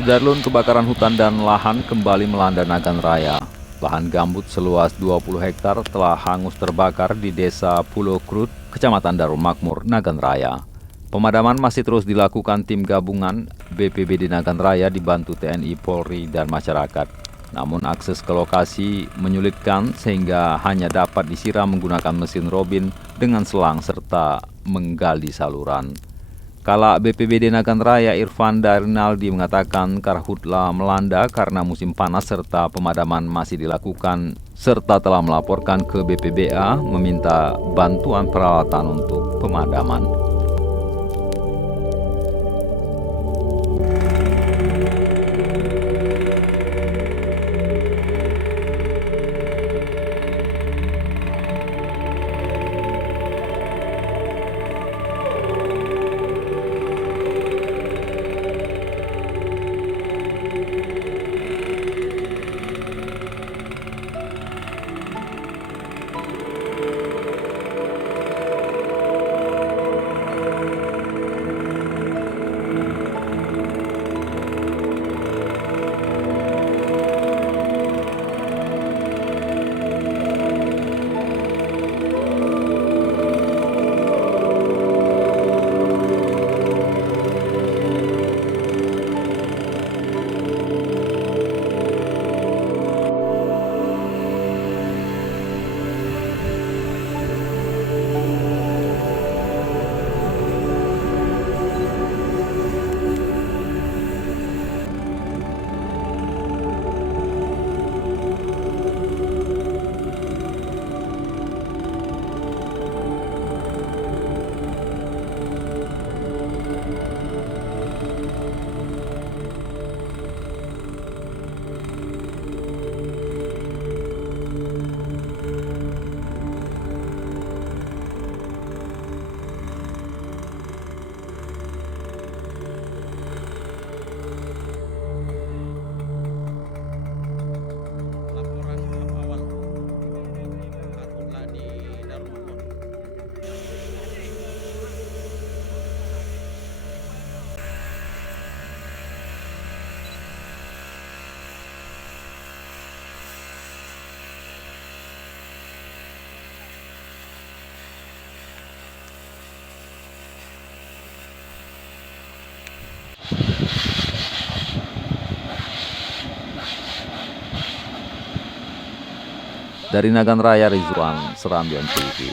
Sudarlun, kebakaran hutan dan lahan kembali melanda Nagan Raya. Lahan gambut seluas 20 hektar telah hangus terbakar di Desa Pulau Krut, Kecamatan Darul Makmur, Nagan Raya. Pemadaman masih terus dilakukan tim gabungan BPBD Nagan Raya dibantu TNI, Polri, dan masyarakat. Namun akses ke lokasi menyulitkan sehingga hanya dapat disiram menggunakan mesin robin dengan selang serta menggali saluran. Kala BPBD Nagan Raya Irfan Rinaldi mengatakan karhutla melanda karena musim panas serta pemadaman masih dilakukan serta telah melaporkan ke BPBA meminta bantuan peralatan untuk pemadaman. Dari Nagan Raya, Rizwan, Serambion TV.